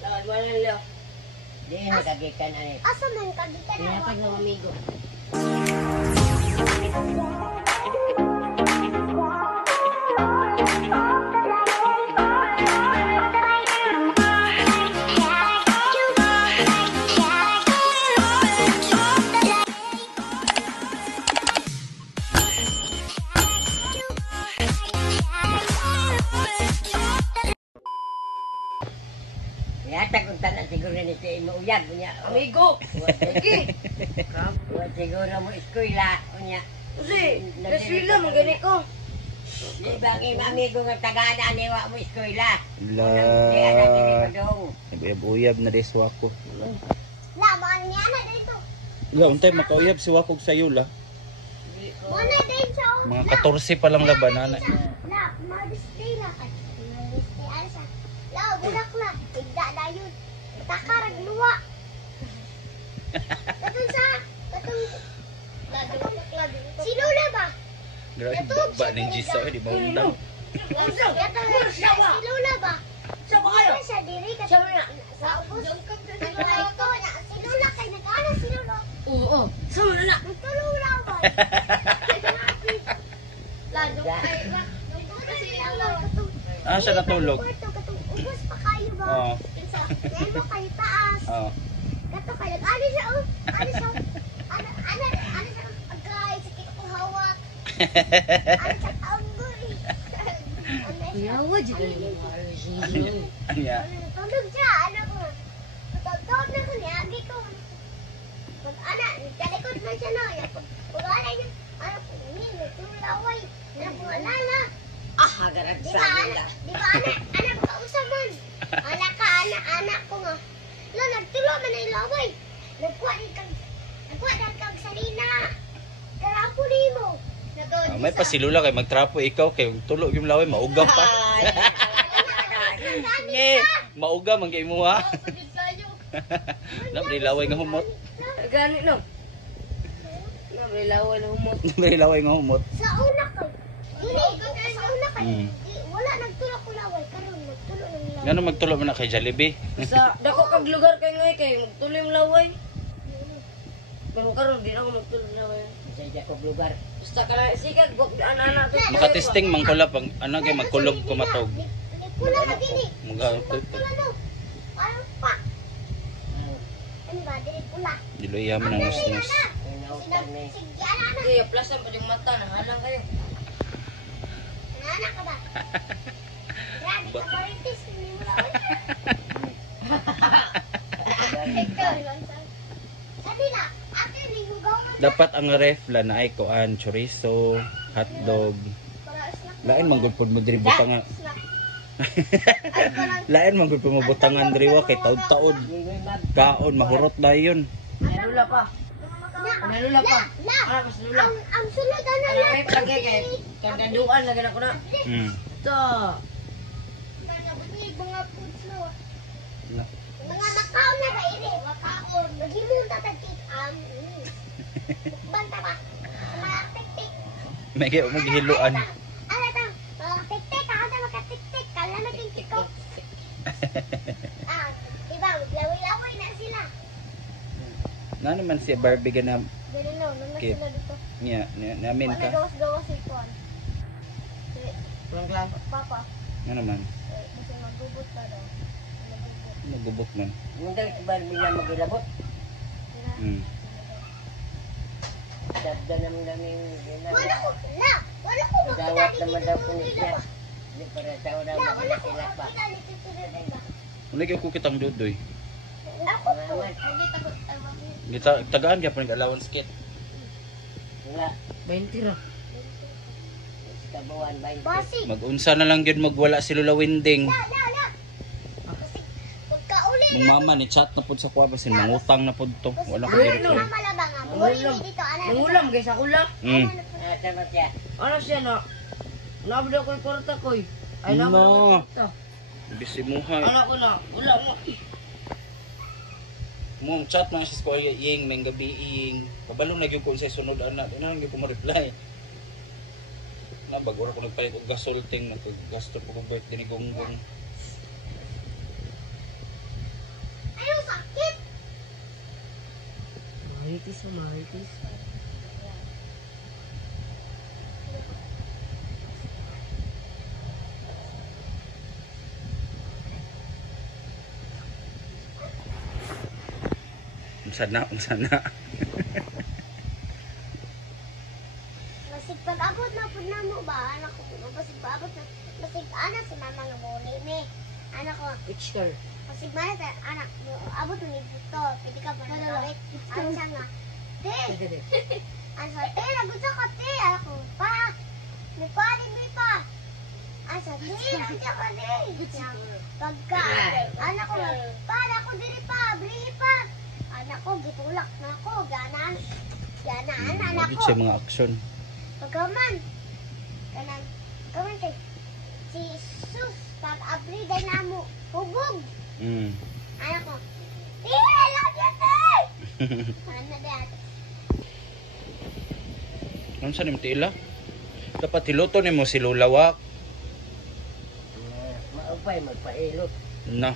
Lawan mo lang lo. Di nakagikan ani. Asa man kagikan na Pinapag ng amigo. Yata kung tanan siguro ni si imo uyab unya. Amigo. Sige. Wa siguro mo eskwela unya. Kasi, naswila man gani ko. Di ba ang imo amigo nga tagana ni wa mo eskwela. La. Di ana dili padong. Uyab-uyab na des wako. Laban niya na dito. La, untay makauyab si wako sayo la. Muna din siya. Mga 14 pa lang laban ana. La, mag-stay na ka. Mag-stay asa. La, budak na. Tigda na yun. Takarag luwa. Katong sa... Katong... Si Lola ba? Grabe ba ning Jisa di ba undang. Katong si Lola ba? Sa ba kayo? Ano siya diri? Sa mga. Sa ubos. Ito na. Si Lola kay nag-ano si Lola. Oo. Sa mga na. Nagtulong lang ba? Lado ay ba? Kasi Lola. Ah, siya natulog. Katong ubos pa kayo ba? Oo. Ngayon mo kayo taas. Oo. Kato kayo. Ano siya? Ano siya? Ano siya? Agay. Sakit ako hawak. Ano siya? Anggoy. Yawa juga ni. Anya. Tulog siya. Ano ko? Tutog na ko niya. Agi ko. Pag anak, kalikot man siya na. Pag anak niya, ano ko, tulaway. Ano ko, alala. Ah, agarag Di sa ba nila. anak ko usaman. Anak ko nga. Lo, nagtulo man na ilaway. Nagkuha din kang salina. Karapo ni mo. May pasilula kay magtrapo ikaw kay tulog yung laway maugam pa. Nge, maugam ang kay mo ha. Nabre laway nga humot. Gani no. Nabre laway na humot. Nabre laway nga humot. Sa una ko. Dili, sa una ko. Mm. Wala nagtulo ko laway. Karon nagtulo ng laway. Ngano magtulo man na kay Jollibee? Sa dako kag lugar kay ngay kay magtulim laway. Pero karon di na ako magtulim laway. Sa iya ko lugar. Basta ka na sikag gok di ana to. Makatesting man ko pag ano kay magkulob kumatog. Pula na dili. Mga Pula daw. Parang pa. Ano ba? Dili pula. dilo yaman ang nus-nus. Inautan ni. Sige, anak. Kaya plasan pa yung mata nanghalang kayo. Anak ka ba? Grabe ka pa rin tis. Hindi mo laway. Sabi na, ate, lihugaw ka na. Dapat ang ref la na ay kuan chorizo, hotdog. Para snack. Lain man gud pud mo diri butangan. Snack. Lain man gud pud mo butangan diri wa kay taud-taud. Kaon mahurot dayon. Nalula pa. Nalula pa. La, Ana pas lula. ang sunod ano Ana la. may plagay kay kandanduan lagi na ko na. Mm. To. Mga foods no. Na. Mga makaon na ka ini, makaon. Maghimunta ta cake banta ba? Mga tik-tik. May kay mo gihiluan. Ano ta? Mga tik-tik, ako mga tik-tik. Kala na ting tikok. Diba, laway-laway na sila. Na naman si Barbie ka na Ganun no, nung Cute. sila dito. niya namin Wala ka. gawas-gawas si Kwan. Lang lang. Papa, Nga naman. kasi magubot ka daw. Magubot. Nagubok man. Mundang si Barbie na magilabot. Na. Mm. Sabda naman namin Wala ko, na! Wala ko Dawat makita naman dito daw ng po nila niya. ba? Hindi para sa una Na, wala makita ko sila pa. makita dito ng nila. Una gyud ko kitang dudoy. Ako po. Hindi takot tawag niya. Gita tagaan gyud pa allowance kit. Wala. 20 ra. Kabuan 20. Basig. Mag-unsa na lang gyud magwala si Lola Winding. La. Kasi, pagkauli Mong mama ni chat na pud sa kuha basin mangutang na pud to. Wala ko Wait, diri no. ko. mama labang nga. Ulam. Muli dito, anak. Nangulam kay sa kula. Mm. Ah, sama siya. Ano siya na? Nabda ko yung kwarta ko eh. Ay, No. nabda ko yung kwarta. Bisi mo ha. Anak ko na, wala mo. Mong chat man siya sa kuha ing may gabi ing. Kabalong na gyud ko sa sunod anak. Ina gyud ko mo-reply. Na bagora ko nagpalit og gasol ting naggasto ko birthday ni Gonggong. Marites mo, Marites. Unsa na. Masig pag-abot na po na mo ba? Anak ko, masig pag-abot na. Masig anak si mama nga muli ni. Anak ko, Which car? masig mana sa anak mo. Abot mo ni dito. Pwede ka ba nagawit? Ano siya nga? Te! Ano sa te? Nagutsa ka te! Anak ko, pa! May paling may pa! Ano sa te? Nagutsa ka te! Pagka, anak ko, pa! Anak ko diri pa! Bili pa! Anak ko, gitulak na ako. Ganan. Ganan, anak Gid ko. siya mga action. Pagkaman, kanan, kaman kay si sus, pag-abri day na mo, hubog. Mm. Anak ko, tira lang yan, tay! Ano dad? Unsa ni tila? Dapat tiluto nimo si lulawak. Maupay, magpailot. Na.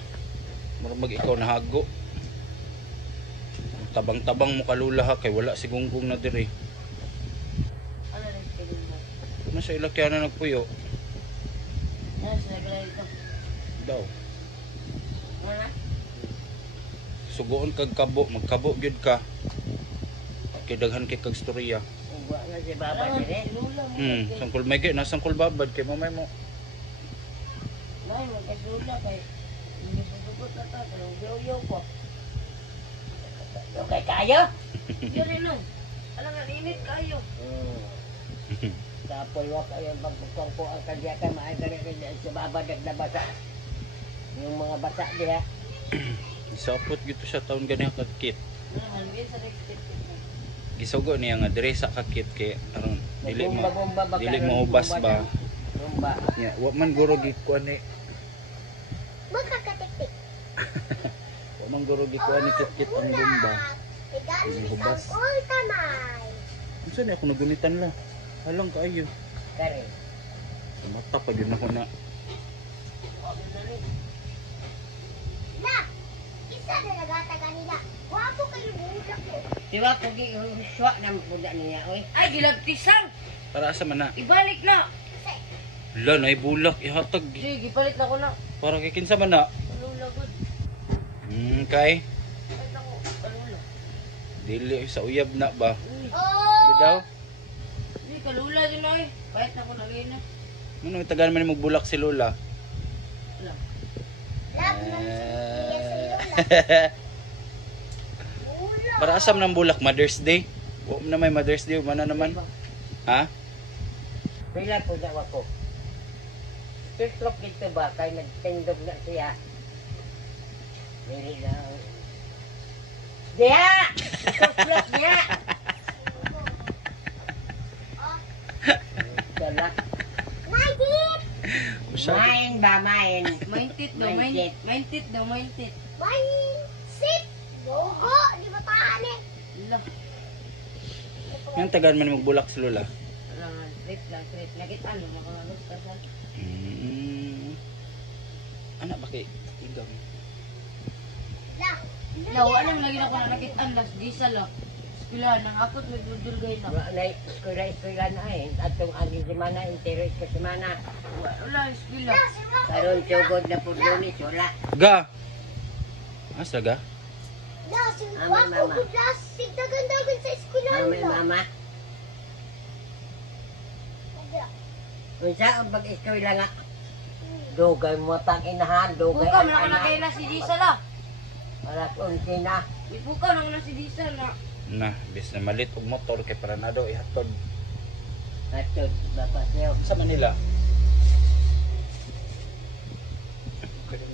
Murag ikaw nahago. Tabang-tabang mo kalula ha kay wala si gunggong na diri. Ano na yung mo? Ano sa ilakyan na nagpuyo? Ano sa naglalay ito? Daw. Ano na? Sugoon kag kabo, magkabo gyud ka. Kay daghan kay kag storya. Uwa na si Baba dire. Lula mo. Sangkol may gyud, nasangkol babad kay mamay mo. Nay, magkasulula kay hindi susugot na ta. Pero uyaw ko. Okay kayo? Yun rin lang. Alam nga, init kayo. Tapos wa kayo pagpukong po ang kadyakan maagari kayo sa Baba nagbasa. Yung mga basa diha. Isapot gyud to sa taon gani kakit. Naman, bin sa next step. Gisugo niya nga dire sa kakit kay aron dili Bumba ba dili mahubas ba. Bumba. Nya, wa man guro gikuan ni, Magkakatik-tik. wa man guro gikuan ni kit ang bomba. Tigaan Hindi si hubas. Sangkol tamay. Unsa ni ako nagunitan la? Halang kaayo. Kare. Mata pa gyud ako na. Na! Isa na nagata kanila. Wapo kayo bulak ko. Diba pugi uswa nang puda niya oy. Ay, gilagtisan! Para sa man na. Ibalik na! Kasi, La nay bulak ihatag. Sige, gipalit na ko na. Para kay kinsa man na. Lula good. Kay Palit na ko. Lula. dili sa uyab na ba. oh! Bidaw. Hindi, kalula din na eh. Palit na ko na ngayon na. Ano tagaan man mo bulak si Lola? Alam. Love mo si Kuya sa Lola. Lola. Para asam ng bulak Mother's Day. Wa na may Mother's Day man na naman. Ha? Pila po daw ako. Tislok dito ba kay nagtindog na siya. Dili lang. Diha! Tislok niya! Dala. Maidit! Masyado. Main ba, main? Maintit daw, Maintit. maintit daw, maintit. Mindset! Bogo! Di ba taan eh? Lula. Yung tagaan man mo bulak si Lola. Alam nga, trip lang, trip. Nakita ano, makakalot ka sa... Anak ba kay Igam? La! Law, anong lagi na ko na nakita las, di sa la. Eskwela, nang akot may budulgay na. Wala eskwela na eh. Atong agi semana, interes ka semana. Wala, eskwela. La! Si Wako! Karon sugod na po lunis, wala. Ga. Asa ga? La! Si Amin, Wako! mama. La! Sigdagan-dagan sa eskwelahan Mama, la. mama. La. Unsa ang pag-eskwela nga? Dugay mo pang inahan, dugay Buka, man ako nakita si Disa la. Alas 11 na. Buka, man ako na si Disa na. Na, bis na malit og motor kay para na daw ihatod Atod, bapas niyo. sa Manila.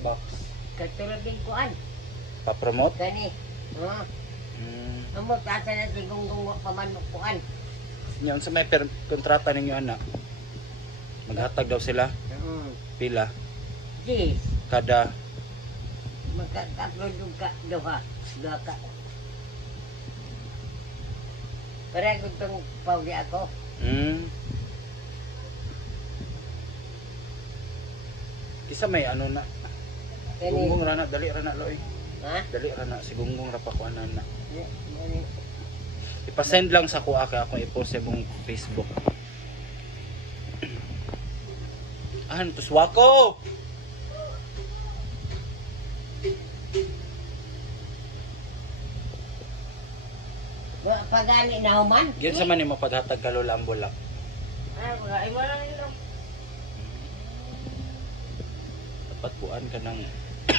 Box. Katulad din kuan. Pa-promote? Kani. Oh, amo tasa na si gunggong wa pa man kuan. Nya unsa may kontrata ninyo anak? Maghatag daw sila pila Jis, kada magkatatlo ka duha, duha ka. Para gutong pawdi ako. Kisa may ano na. Kani. Gunggong rana dali rana loy. Ha? Dali rana si gunggong ra pa kuanan na. Ipasend lang sa kuha kaya ako i-post sa mong Facebook. To swako! Pagani na human. Yun sa man yung mapadhatag ka lola ang bulak. Ay mo lang nila. Dapat buwan ka ng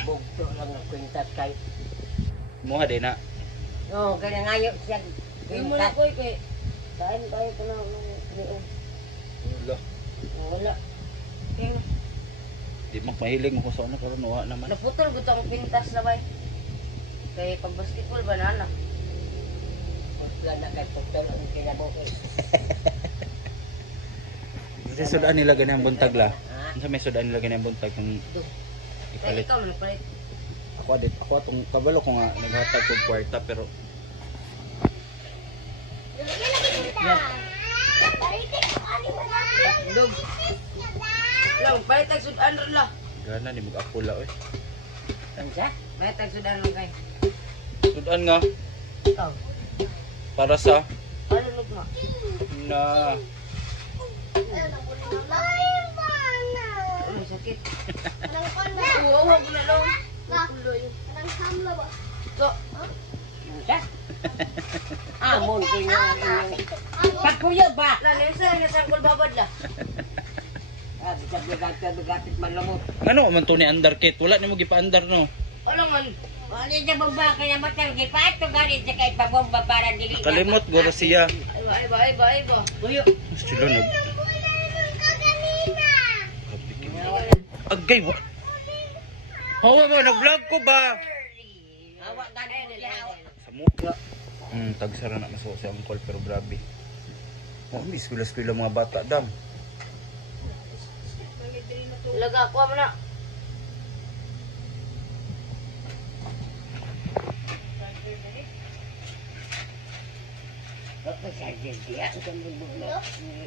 Bugto lang ang kwintas kay. muha din na. Oo, kaya ngayo siya. Ay mo lang ko kay. Kain tayo ko na. Wala. Wala. Kaya Di mahilig mo ko sa una karon wa naman. naputol ko tong pintas na bay. Kay pag basketball banana. Wala na kay pugto lang ang kinabuhi. Kasi sudan nila ganyan buntag la. Ha? Sa may sudan nila ganyan buntag kung Kay ipalit. ikaw nagpalit. Ako atong kabalo ko nga naghatag ko kwarta pero Dog. Lang palit tag sudan ron la. gana ni mag-apula oy. Tansa? Palit tag sudan lang kay. Sudan nga Ikaw. para sa Ano lugma? na Ano sakit? Uwa ko na lang. Ko. Tansa? Amon ko yung pagpuyo ba? La nesa na sangkol babad la. Ah, bisa bigat-bigatit malamot. ano man to ni andar kit wala nimo gipa-andar no. Ano man? Wala niya bomba kaya matang gipato galit sa kay pabomba para dili. Kalimot guro siya. Ay ba. Puyo. Estilo nag agay wa. Hawa ba nag-vlog ko ba? Awak ganin mo diha. Sa mukha. Tagsara na maso si Uncle pero grabe. Oh, miss eskwela mga bata dam. Laga ko mo na. Apa charger dia? Ang buglo.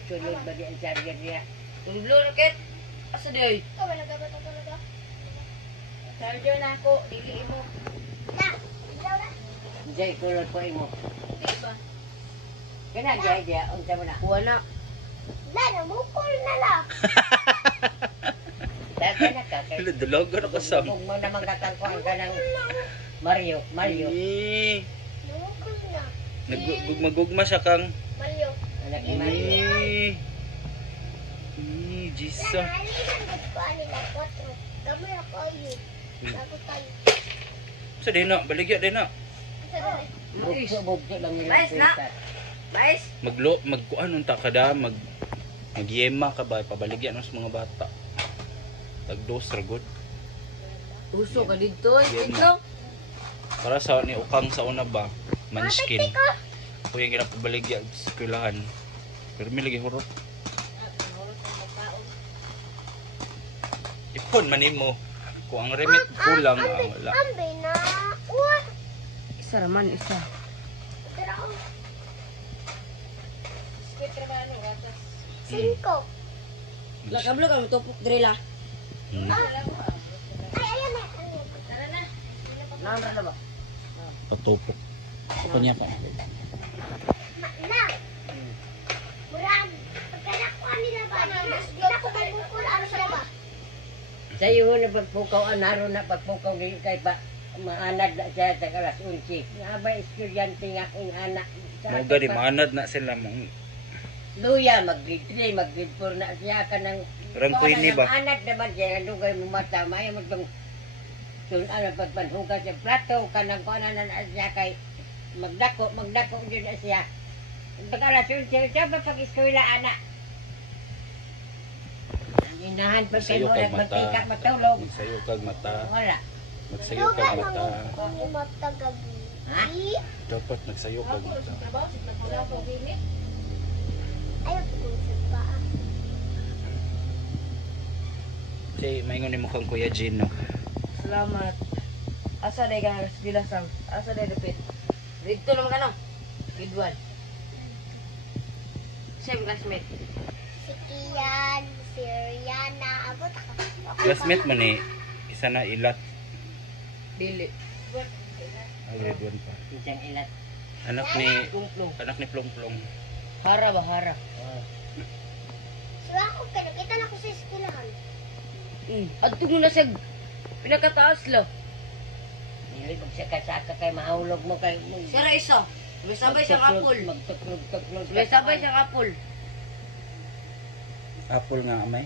Sunod ba di ang charger dia? Tumblo na ket. Asa di ay? Charger na ako, dili mo. Jay kulot po imo. Di ba? Kana jay dia unsa mo na? Kuha na. Dati na ka kay. Dalaga na kasam. Kung mo naman katangkuhan ka ng Mario. Eh, nagugma siya kang. Anak ni Mario. Jisa. Sa din na, baligya din na. Bugso lang nila. Mais na. Mais. Magkuan unta kada magyema ka ba pabaligyan sa mga bata. Tagdos ra gud. Uso ka dito, Yan dito. Para sa ni ukang sa una ba, manskin. Ko yung ginapabaligya sa eskwelahan. Pero may lagi hurot. Ipon manimo. Kung ang remit kulang, wala. Isa raman, isa. Lakablo kami tupok diri la. Nandra na ba? Patupok. Kanya ka. Sa iyo na pagpukaw, anaro na pagpukaw ni kay pa maanad na siya sa kalas 11. Nga ba estudyante nga akong anak. Mga gani, maanad na sila. Luya, mag-grade 3, mag-grade 4 na siya ka ng... Rang Queenie ba? Anak naman siya, nandugay mo mata, may mo itong... pagpanhugas sa plato, kanang kuanan na siya kay... Magdako dyan na siya. Pag-alas 11, siya ba pag-eskwela, anak? Inahan pa kayo Magsayo mo, kag mata. magtika matulog. Magsayo kag mata. Wala. Magsayo kag mata. Ha? Dapat nagsayo kag mata. Say, maingon ni mo kang Kuya Gino. Salamat. Asa day ka bilasang? Asa day dapit? Dito naman ka no? Grade 1. Same classmate. Si Kian, si Rihanna, abot ako. Classmate man ni isa na ilat. Dili. Grade 1 pa. Isang ilat. Anak Plong-plong. ni Plong Plong. Hara ba, hara? So ako, kinakita na ko sa eskwelahan. Adto mo na siya pinakataas lo. Dili pag siya kasaka kay mahulog mo kay Sira isa. May sabay siyang apple. Magtuklog-tuklog. May sabay siyang apple. Apple nga amay.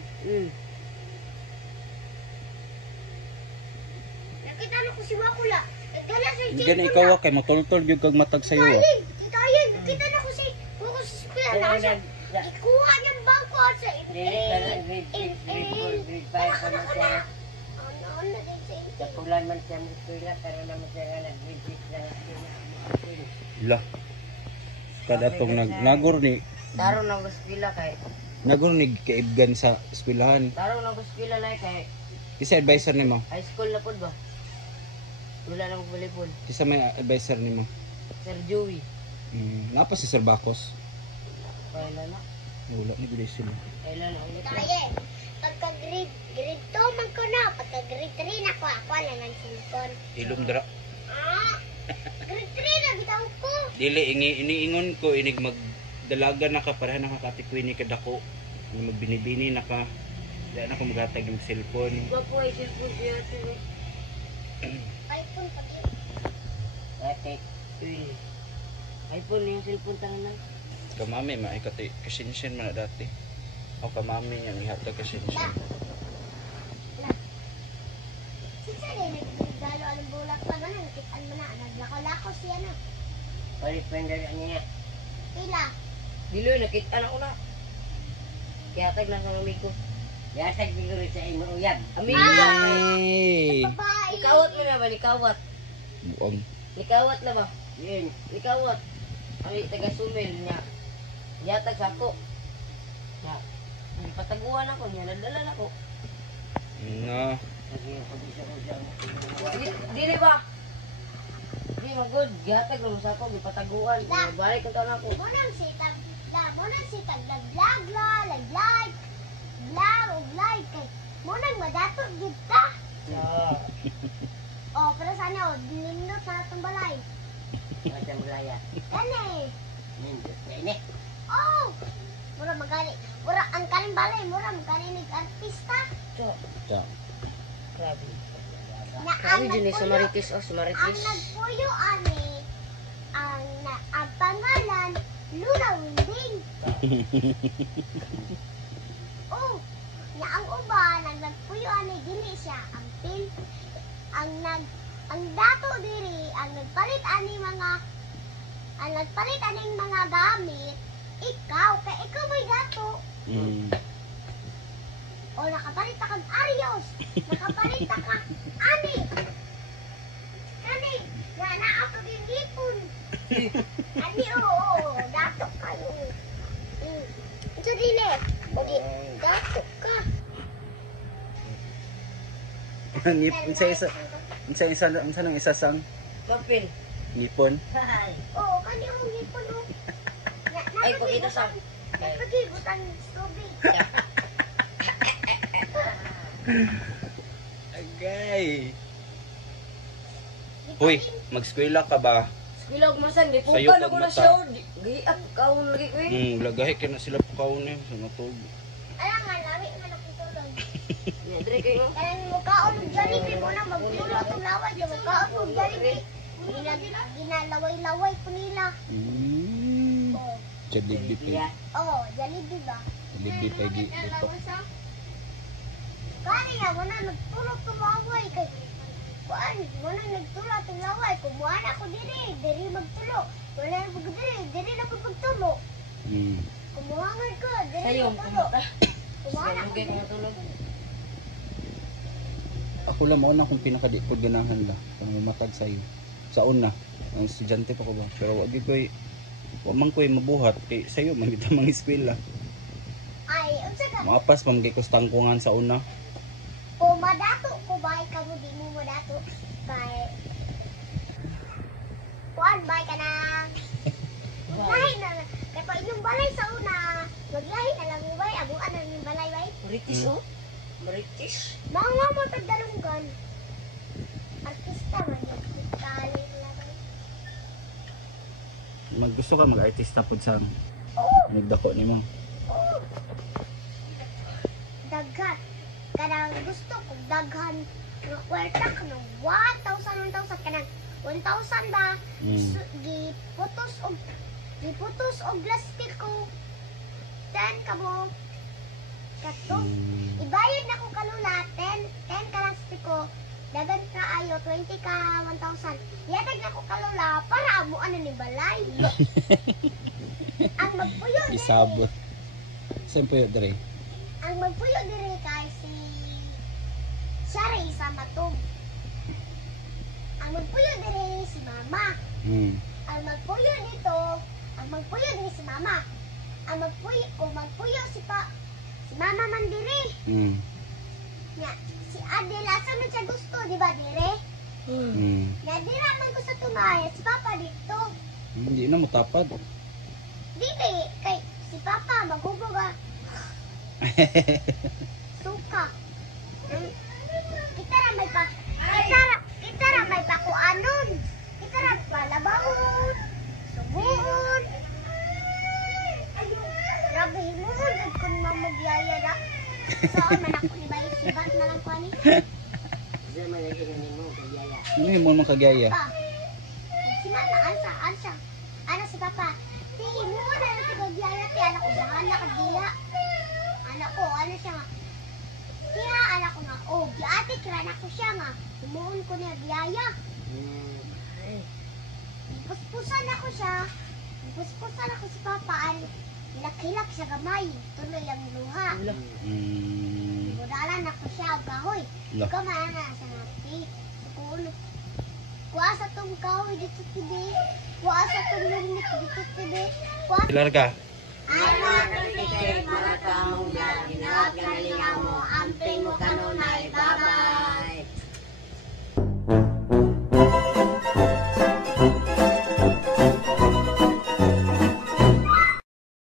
Nakita na ko si Wakula. Dala sa Hindi na ikaw kay matultol gyud kag matag sayo. Kaling, kitayin. Nakita na ko si Kuko sa eskwelahan. Ikuha niyang bangko sa Dili na lang grade 6, grade 4, grade 5 pa man siya. Ano na din sa Sa pulan man siya mo eskwela, pero naman siya nga nag-grade 6 na nga. La. Kada tong nagor ni Taro na guspila kay. nagor ni kaibgan sa eskwelahan. Taro na guspila na kay. Isa advisor nimo. High school na pod ba? Wala na kong volleyball. Isa may advisor nimo. Sir Joey. Napa si Sir Bacos. Kailan na? Wala ni gud sila. Kailan na ulit na? Taye. Pagka grade 2 man ko na. Pagka grade 3 na ko. Ako na ng silikon. Ilom dra. Grade 3 na bitaw ko. Dili iniingon ko inig magdalaga na ka pareha nakakatikwini ka dako. Magbinibini na ka. Di na ko maghatag ng cellphone. Gwapo ay cellphone siya ito. iPhone pag Ate, iPhone yung cellphone tanan. Kamami maikati kasinsyan man na dati. O kamami yang ihatag kasinsyan. Sinsa rin nagdalo aling bulak pa na. Nakitaan mo na. Naglakaw-lakaw siya na. pari-pender niya. Pila. Dilo nakita na ko na. Kaya tag na sa amigo. Yatag siguro sa imo uyab. Amigo na. Ay! Babae. Likawat mo na ba? Likawat. Buong. Likawat na ba? Yun. Likawat. Ay, taga Sumil niya. Yatag sa ako. Ya. Pataguan ako niya. Nadala na ko. No. Kasi yung pag-isa-usap mo. Dili ba? Di magod. Yatag na mo sa ako. Pataguan. Balik ang taon ako. Munang sitag. Munang sitag. Laglag la. Laglag. Vlog o vlog kay. Munang madato gid ta. Oh, pero sana o. Dinindot na itong balay. Macam belaya. Gani. Nindot na ini. Oh! Mura magani. Mura ang kaning balay. Mura magani nag-artista. Ja. Grabe. Na Grabe dyan eh. Samaritis. Oh, ang Samaritis. nagpuyo ani ang pangalan Luna Winding. Oh, na ang uban ang nagpuyo ani dili siya ang pin ang dato diri ang nagpalit ani mga gamit ikaw kay ikaw may dato o nakapalit ka kag Arios nakapalit ka kag ani kani na naato din lipon ani oo dato kayo ito dili bagi dato ka Ngipon sa isa nang isasang Papel. ngipon. oo kani ang lipon o Ay, pakita sa... Pagigutan tubig. Agay. Hoy, mag-eskwela ka ba? Skwila ko masan. Di Sayo pukan pag ako na mata. siya. Giap kaon lagi ko eh. Lagahe kay na sila pukaw ni sa matug. Alam nga, lami man ako tulog. Dre kayo. Kaya mo kaon ng Jollibee mo na magtulog ng laway. Kaya mo kaon ng Jollibee. Ginalaway-laway ko nila. Oh, Jollibee pa. oh Jollibee ba? Jollibee pa gi. Kani nga, mo na nagtulog tumaway. Kay, kuan, mo na nagtulog tumaway. Kumuha na ko diri magtulog. Wala na pag diri na magtulog. Kumuha nga ko, diri Sayo. magtulog. Kumata. Kumuha na ko Lugay ko diri. matulog. Ako lang mao na kung pinakadipod ganahan la kung matag sayo. Sa una, ang estudyante pa ko ba. Pero wag koy wa man koy mabuhat kay sayo man kita mang eskwela. Ay, unsa ka? Maapas pa magay ko sa tangkungan sa una. O madato ko ba ikaw mo di mo madato? Kay kuan bay ka na. Maglahi na lang. Kaya pa inyong balay sa una. Maglahi na lang bay. Abuan na yung balay bay. British oh. British. Mga mo tagdalunggan. Artista man yun. Kali na bay. maggusto ka mag-artista pod sa nagdako nimo. Daghan. Kanang gusto ko daghan nga kwarta ka ng 1,000 kanang 1,000 ba? Mm. Giputos og plastic ko. 10 ka mo. Kato. Mm. Ibayad na ko kalula 10 ka plastic ko. Dagan ka ayo 20 ka 1,000. Yatag na ko kalula para amo ano ni balay. Ang magpuyo diri. Isab. Siyempre dire. Ang magpuyo diri kay si Shari sa Matog. Ang magpuyo diri si Mama. Mm. Ang magpuyo diri si Mama. Ang magpuyo si Mama man diri. Mm. Nya si Adela sa man siya gusto, di ba diri? Mm. Nya dira man ko sa tumaya si Papa dito. Hindi na mo tapad. Dili kay si Papa maghubog suka. Kita ra may pakuanon. Kita ra palabawon. Subuon. Grabe himuon gud kun mamugyaya da. Saan man ako ibalik sibat na lang ko ani. Sa man ang inanimo kayaya. Ano mo man kagaya? Pa. Si Mama ansa. Ana si Papa. Ti himuon na ti magyaya ti anak ko bahala ka diha. Anak ko ano siya nga. Kaya anak ko nga, giati kirana ko siya nga. Humuon ko niya biyaya. Puspusan ako siya. Puspusan ako si Papa. Hilak-hilak siya gamay. Tuloy ang luha. Mm. Budalan ako siya. Gahoy. Lah. Ikaw maana sa natin. Sukulo. Kuha sa tong kahoy dito tibi. Kuha sa tong lumit dito tibi. Kuha Pilar ka. Anak,